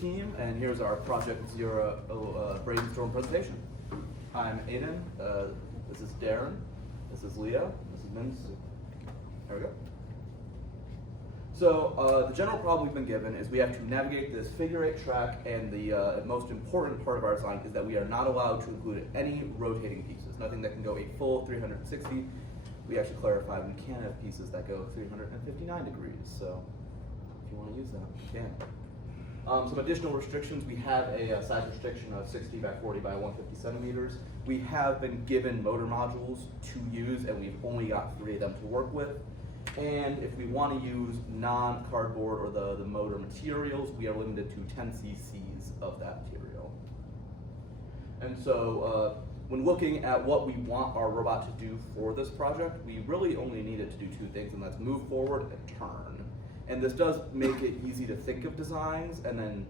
team, and here's our Project Zero brainstorm presentation. I'm Aiden, this is Darren, this is Leah, this is Maize. There we go. So the general problem we've been given is we have to navigate this figure-8 track, and the most important part of our design is that we are not allowed to include any rotating pieces, nothing that can go a full 360. We actually clarified we can have pieces that go 359 degrees, so if you want to use that, you can. Some additional restrictions, we have a size restriction of 60 by 40 by 150 centimeters. We have been given motor modules to use, and we've only got 3 of them to work with. And if we want to use non-cardboard or the motor materials, we are limited to 10 cc's of that material. And so when looking at what we want our robot to do for this project, we really only need it to do 2 things, and that's move forward and turn. And this does make it easy to think of designs and then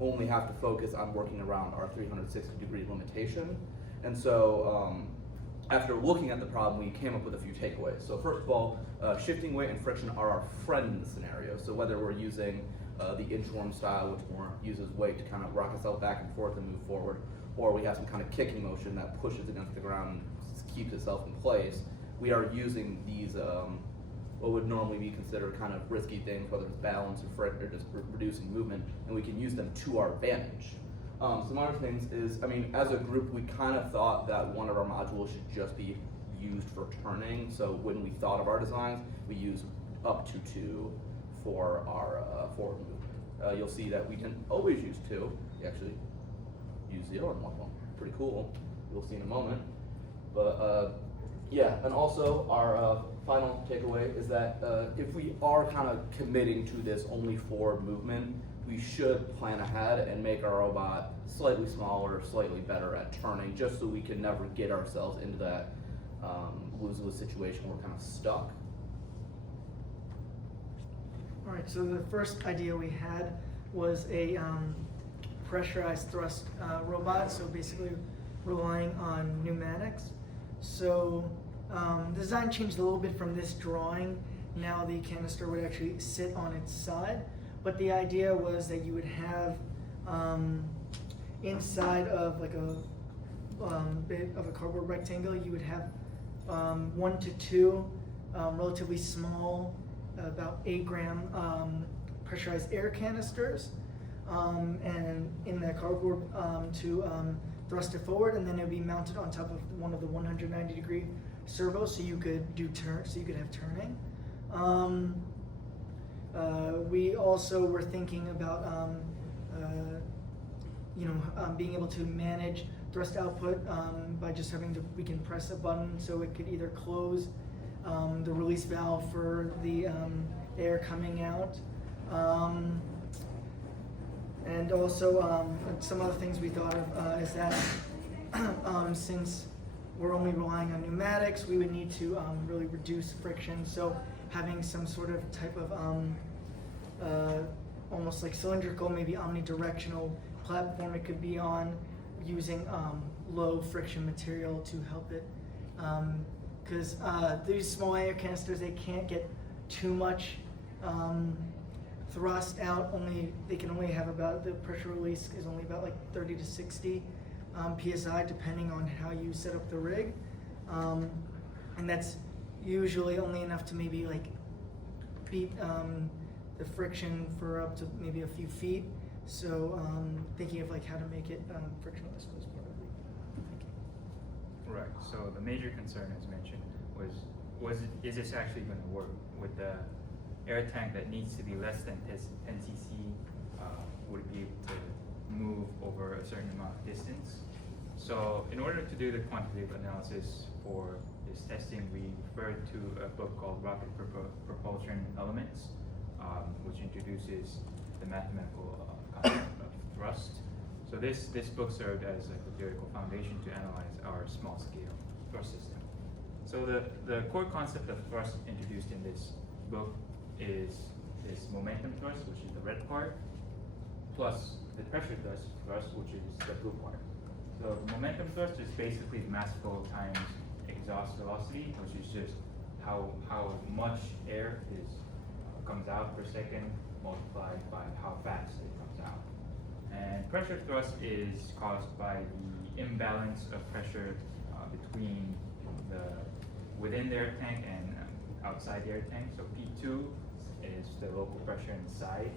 only have to focus on working around our 360-degree limitation. And so after looking at the problem, we came up with a few takeaways. So first of all, shifting weight and friction are our friend in the scenario. So whether we're using the inchworm style, which more uses weight to kind of rock itself back and forth and move forward, or we have some kind of kicking motion that pushes against the ground and keeps itself in place, we are using these what would normally be considered kind of risky things, whether it's balance or friction or just reducing movement, and we can use them to our advantage. Some other things is, I mean, as a group, we kind of thought that one of our modules should just be used for turning. So when we thought of our designs, we use up to 2 for our forward movement. You'll see that we can always use 2. We actually use 0 in one of them. Pretty cool. You'll see in a moment. But yeah, and also our final takeaway is that if we are kind of committing to this only forward movement, we should plan ahead and make our robot slightly smaller, slightly better at turning, just so we can never get ourselves into that lose-lose situation where we're kind of stuck. All right, so the first idea we had was a pressurized thrust robot, so basically relying on pneumatics. So the design changed a little bit from this drawing. Now the canister would actually sit on its side, but the idea was that you would have inside of like a bit of a cardboard rectangle, you would have 1 to 2 relatively small, about 8-gram pressurized air canisters, and in that cardboard to thrust it forward, and then it would be mounted on top of one of the 190-degree servos, so you could do so you could have turning. We also were thinking about being able to manage thrust output by just having we can press a button so it could either close the release valve for the air coming out, and also some other things we thought of is that since we're only relying on pneumatics, we would need to really reduce friction. So having some sort of type of almost like cylindrical, maybe omnidirectional platform it could be on, using low friction material to help it. Because these small air canisters, they can't get too much thrust out. They can only have about, the pressure release is only about like 30 to 60 psi, depending on how you set up the rig, and that's usually only enough to maybe like beat the friction for up to maybe a few feet. So thinking of like how to make it frictionless was part of the thinking. Right. So the major concern, as mentioned, is this actually going to work with the air tank that needs to be less than 10 cc? Would it be able to move over a certain amount of distance? So in order to do the quantitative analysis for this testing, we referred to a book called Rocket Propulsion Elements, which introduces the mathematical concept of thrust. So this book served as a theoretical foundation to analyze our small-scale thrust system. So the core concept of thrust introduced in this book is this momentum thrust, which is the red part, plus the pressure thrust, which is the blue part. So momentum thrust is basically mass flow times exhaust velocity, which is just how much air comes out per second multiplied by how fast it comes out. pressure thrust is caused by the imbalance of pressure between within the air tank and outside the air tank. So P2 is the local pressure inside.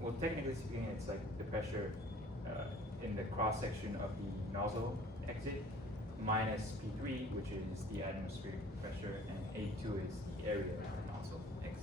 Well, technically speaking, it's like the pressure in the cross section of the nozzle exit minus P3, which is the atmospheric pressure, and A2 is the area of the nozzle exit.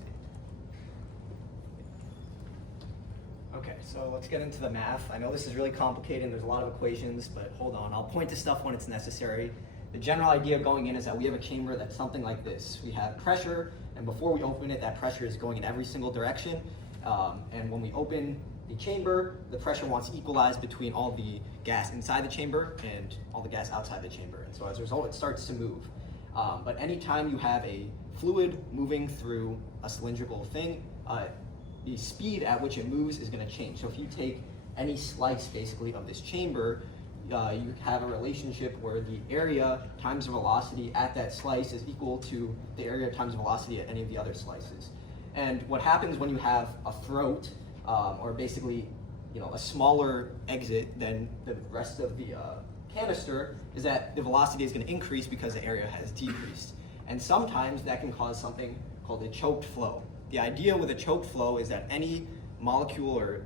Okay, so let's get into the math. I know this is really complicated and there's a lot of equations, but hold on, I'll point to stuff when it's necessary. The general idea going in is that we have a chamber that's something like this. We have pressure, and before we open it, that pressure is going in every single direction. And when we open the chamber, the pressure wants to equalize between all the gas inside the chamber and all the gas outside the chamber. And so as a result, it starts to move. But anytime you have a fluid moving through a cylindrical thing, the speed at which it moves is going to change. So if you take any slice basically of this chamber, you have a relationship where the area times the velocity at that slice is equal to the area times the velocity at any of the other slices. And what happens when you have a throat, or basically a smaller exit than the rest of the canister, is that the velocity is going to increase because the area has decreased. And sometimes that can cause something called a choked flow. The idea with a choked flow is that any molecule or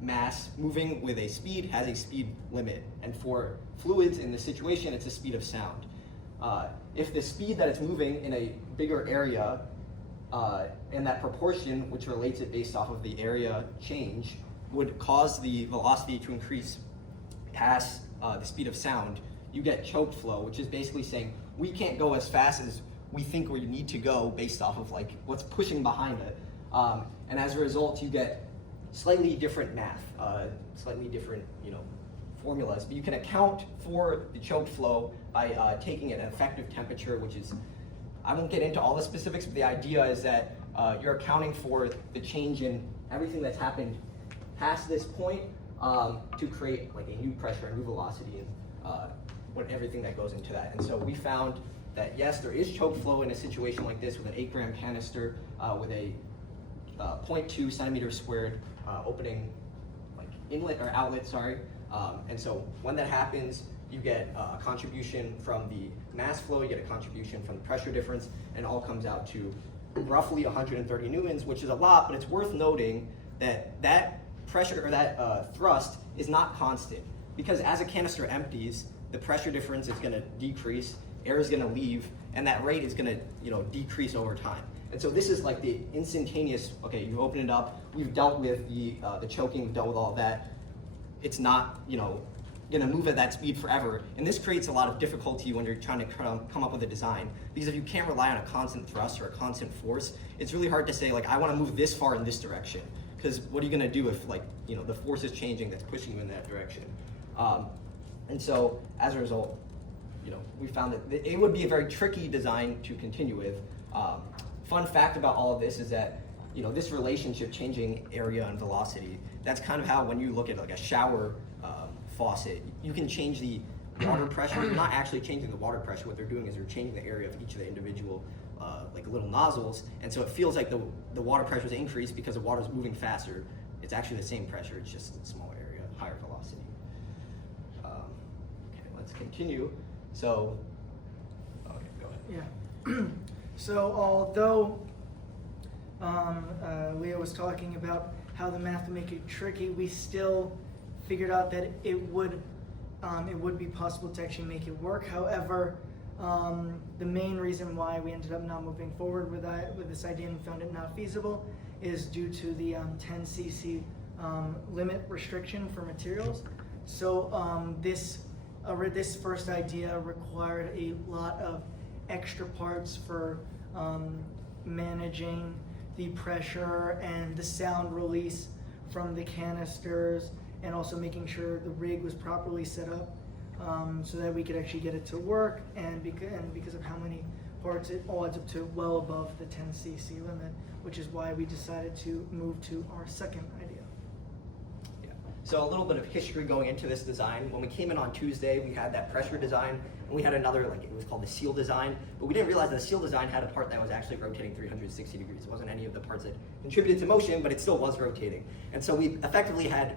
mass moving with a speed has a speed limit, and for fluids in this situation, it's the speed of sound. If the speed that it's moving in a bigger area, and that proportion, which relates it based off of the area change, would cause the velocity to increase past the speed of sound, you get choked flow, which is basically saying we can't go as fast as we think we need to go based off of what's pushing behind it. And as a result, you get slightly different math, slightly different formulas. But you can account for the choked flow by taking an effective temperature, which is, I won't get into all the specifics, but the idea is that you're accounting for the change in everything that's happened past this point to create a new pressure, a new velocity, and everything that goes into that. And so we found that yes, there is choke flow in a situation like this with an 8-gram canister with a 0.2 centimeters squared opening, inlet or outlet, sorry. And so when that happens, you get a contribution from the mass flow, you get a contribution from the pressure difference, and it all comes out to roughly 130 newtons, which is a lot, but it's worth noting that that pressure or that thrust is not constant, because as a canister empties, the pressure difference is going to decrease, air is going to leave, and that rate is going to decrease over time. And so this is the instantaneous, okay, you open it up, we've dealt with the choking, we've dealt with all of that. It's not going to move at that speed forever. And this creates a lot of difficulty when you're trying to come up with a design, because if you can't rely on a constant thrust or a constant force, it's really hard to say I want to move this far in this direction, because what are you going to do if the force is changing that's pushing you in that direction? And so as a result, we found that it would be a very tricky design to continue with. Fun fact about all of this is that this relationship changing area and velocity, that's kind of how when you look at a shower faucet, you can change the water pressure. You're not actually changing the water pressure. What they're doing is you're changing the area of each of the individual little nozzles, and so it feels like the water pressure is increased because the water is moving faster. It's actually the same pressure, it's just a smaller area, higher velocity. Okay, let's continue. So, okay, go ahead. Yeah. So although Leo was talking about how the math would make it tricky, we still figured out that it would be possible to actually make it work. However, the main reason why we ended up not moving forward with this idea and found it not feasible is due to the 10 cc limit restriction for materials. So this first idea required a lot of extra parts for managing the pressure and the sound release from the canisters, and also making sure the rig was properly set up so that we could actually get it to work, and because of how many parts, it all adds up to well above the 10 cc limit, which is why we decided to move to our second idea. So a little bit of history going into this design. When we came in on Tuesday, we had that pressure design, and we had another, it was called the seal design, but we didn't realize that the seal design had a part that was actually rotating 360 degrees. It wasn't any of the parts that contributed to motion, but it still was rotating. And so we effectively had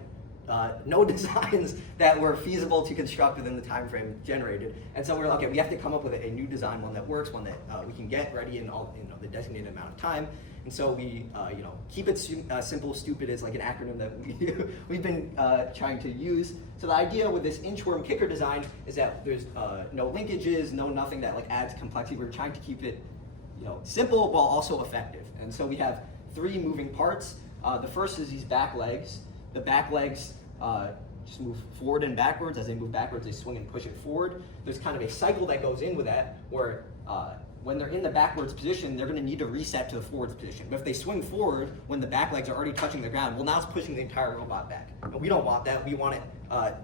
no designs that were feasible to construct within the time frame generated. And so we're like, okay, we have to come up with a new design, one that works, one that we can get ready in all, the designated amount of time. And so we, keep it simple. Stupid is like an acronym that we've been trying to use. So the idea with this inchworm kicker design is that there's no linkages, nothing that like adds complexity. We're trying to keep it, simple while also effective. And so we have 3 moving parts. The first is these back legs. The back legs just move forward and backwards. As they move backwards, they swing and push it forward. There's kind of a cycle that goes in with that, where when they're in the backwards position, they're going to need to reset to the forwards position. But if they swing forward when the back legs are already touching the ground, well, now it's pushing the entire robot back. And we don't want that. We want it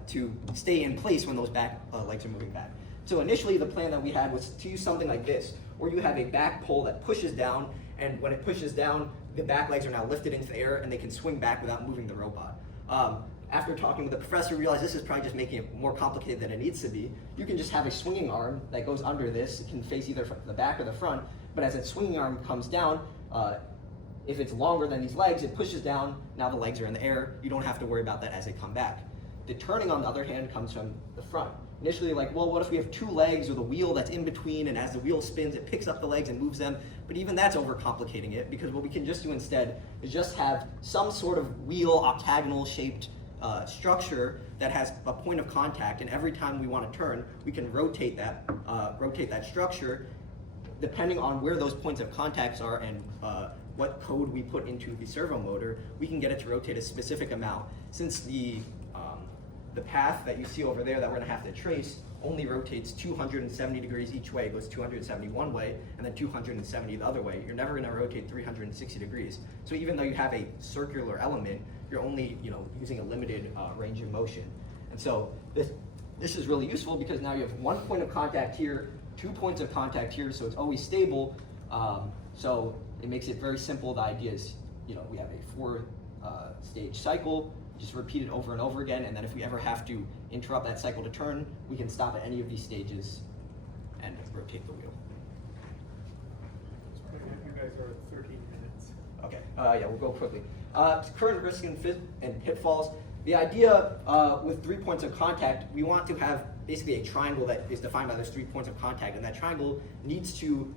to stay in place when those back legs are moving back. So initially, the plan that we had was to use something like this, where you have a back pole that pushes down, and when it pushes down, the back legs are now lifted into the air, and they can swing back without moving the robot. After talking with the professor, we realized this is probably just making it more complicated than it needs to be. You can just have a swinging arm that goes under this. It can face either the back or the front, but as that swinging arm comes down, if it's longer than these legs, it pushes down. Now the legs are in the air. You don't have to worry about that as they come back. The turning, on the other hand, comes from the front. Initially, like, well, what if we have 2 legs with a wheel that's in between, and as the wheel spins, it picks up the legs and moves them? But even that's overcomplicating it, because what we can just do instead is just have some sort of wheel, octagonal shaped structure that has a point of contact, and every time we want to turn, we can rotate that structure depending on where those points of contacts are and what code we put into the servo motor. We can get it to rotate a specific amount. Since the path that you see over there that we're going to have to trace only rotates 270 degrees each way, it goes 270 one way, and then 270 the other way. You're never going to rotate 360 degrees. So even though you have a circular element, you're only using a limited range of motion. And so this is really useful because now you have 1 point of contact here, 2 points of contact here, so it's always stable. So it makes it very simple. The idea is, we have a 4-stage cycle. Just repeat it over and over again, and then if we ever have to interrupt that cycle to turn, we can stop at any of these stages and rotate the wheel. You guys are at 13 minutes. Okay, yeah, we'll go quickly. Current risk and pitfalls. The idea with 3 points of contact, we want to have basically a triangle that is defined by those 3 points of contact, and that triangle needs to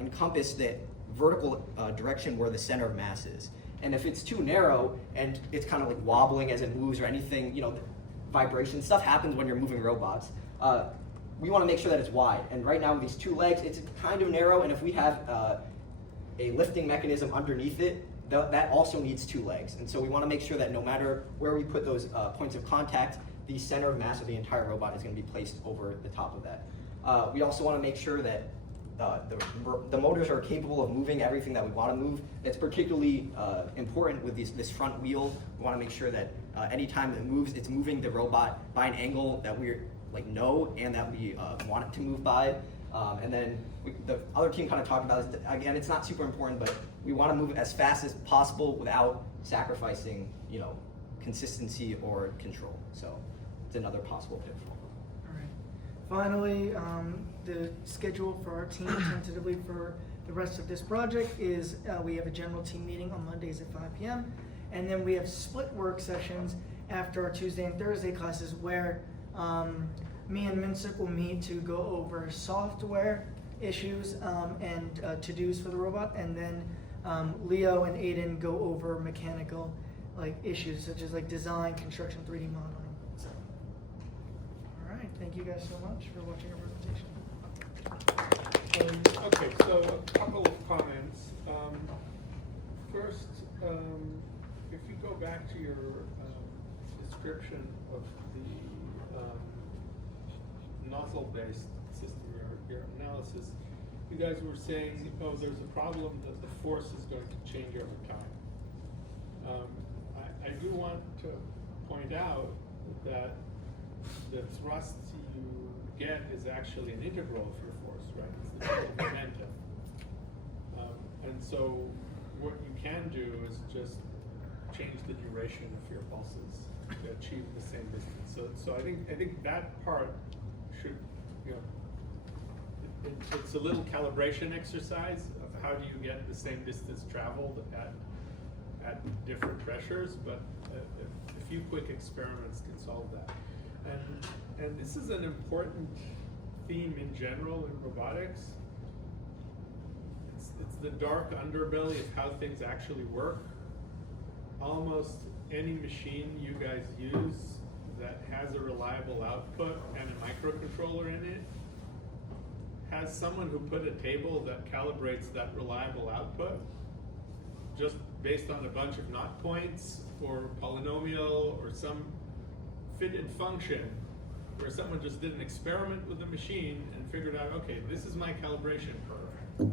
encompass the vertical direction where the center of mass is. And if it's too narrow and it's kind of like wobbling as it moves or anything, vibration stuff happens when you're moving robots. We want to make sure that it's wide. And right now with these 2 legs, it's kind of narrow, and if we have a lifting mechanism underneath it, that also needs 2 legs. And so we want to make sure that no matter where we put those points of contact, the center of mass of the entire robot is going to be placed over the top of that. We also want to make sure that the motors are capable of moving everything that we want to move. That's particularly important with this front wheel. We want to make sure that anytime it moves, it's moving the robot by an angle that we know and that we want it to move by. And then the other team kind of talked about this. Again, it's not super important, but we want to move as fast as possible without sacrificing, consistency or control. So it's another possible pitfall. Finally, the schedule for our team tentatively for the rest of this project is we have a general team meeting on Mondays at 5 p.m. And then we have split work sessions after our Tuesday and Thursday classes where me and Minsuk will meet to go over software issues and to-dos for the robot. And then Leo and Aiden go over mechanical issues such as design, construction, 3D modeling. Thank you guys so much for watching our presentation. Okay, so a couple of comments. First, if you go back to your description of the nozzle-based system, your analysis, you guys were saying, oh, there's a problem that the force is going to change over time. I do want to point out that the thrust you get is actually an integral of your force, right? It's the total momentum. And so what you can do is just change the duration of your pulses to achieve the same distance. So I think that part should, it's a little calibration exercise of how do you get the same distance traveled at different pressures, but if few quick experiments can solve that. And this is an important theme in general in robotics. It's the dark underbelly of how things actually work. Almost any machine you guys use that has a reliable output and a microcontroller in it has someone who put a table that calibrates that reliable output just based on a bunch of knot points or polynomial or some fitted function where someone just did an experiment with the machine and figured out, okay, this is my calibration curve.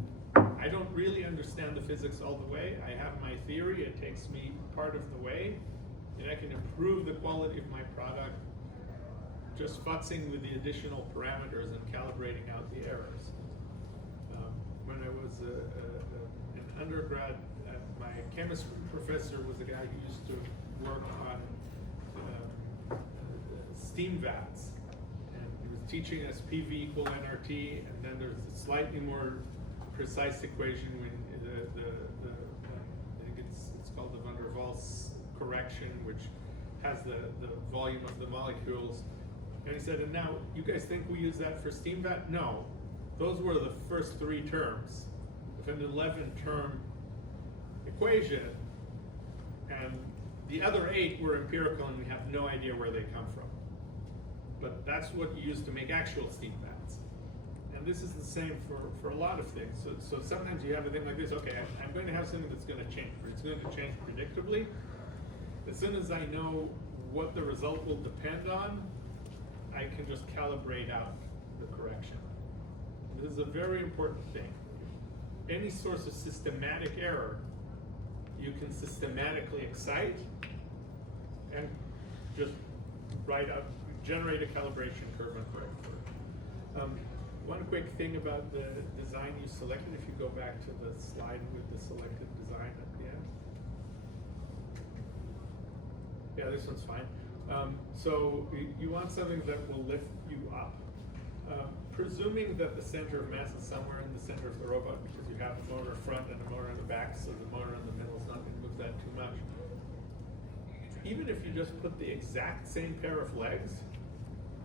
I don't really understand the physics all the way. I have my theory, it takes me part of the way, and I can improve the quality of my product just futzing with the additional parameters and calibrating out the errors. When I was an undergrad, my chemistry professor was a guy who used to work on steam vats. And he was teaching us PV equal nRT, and then there's a slightly more precise equation when I think it's called the van der Waals correction, which has the volume of the molecules. And he said, and now you guys think we use that for steam vat? No, those were the first 3 terms of an 11-term equation, and the other 8 were empirical and we have no idea where they come from. But that's what you use to make actual steam vats. And this is the same for a lot of things. So sometimes you have a thing like this, okay, I'm going to have something that's going to change, but it's going to change predictably. As soon as I know what the result will depend on, I can just calibrate out the correction. This is a very important thing. Any source of systematic error, you can systematically excite and just write out, generate a calibration curve and correct for it. One quick thing about the design you selected, if you go back to the slide with the selected design at the end. Yeah, this one's fine. So you want something that will lift you up. Presuming that the center of mass is somewhere in the center of the robot because you have a motor front and a motor in the back, so the motor in the middle is not going to move that too much. Even if you just put the exact same pair of legs,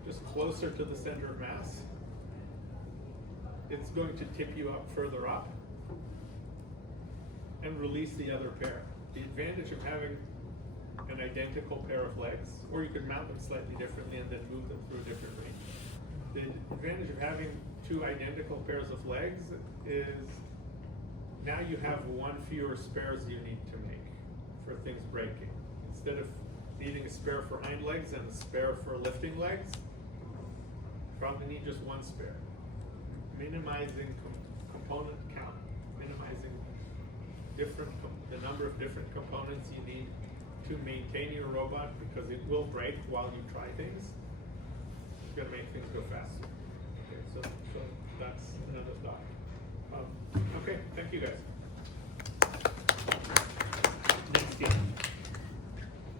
just closer to the center of mass, it's going to tip you up further up and release the other pair. The advantage of having an identical pair of legs, or you could mount them slightly differently and then move them through a different range. The advantage of having 2 identical pairs of legs is now you have 1 fewer spares you need to make for things breaking. Instead of needing a spare for hind legs and a spare for lifting legs, you probably need just 1 spare. Minimizing component count, minimizing the number of different components you need to maintain your robot, because it will break while you try things. It's going to make things go faster. Okay, so that's another thought. Okay, thank you guys.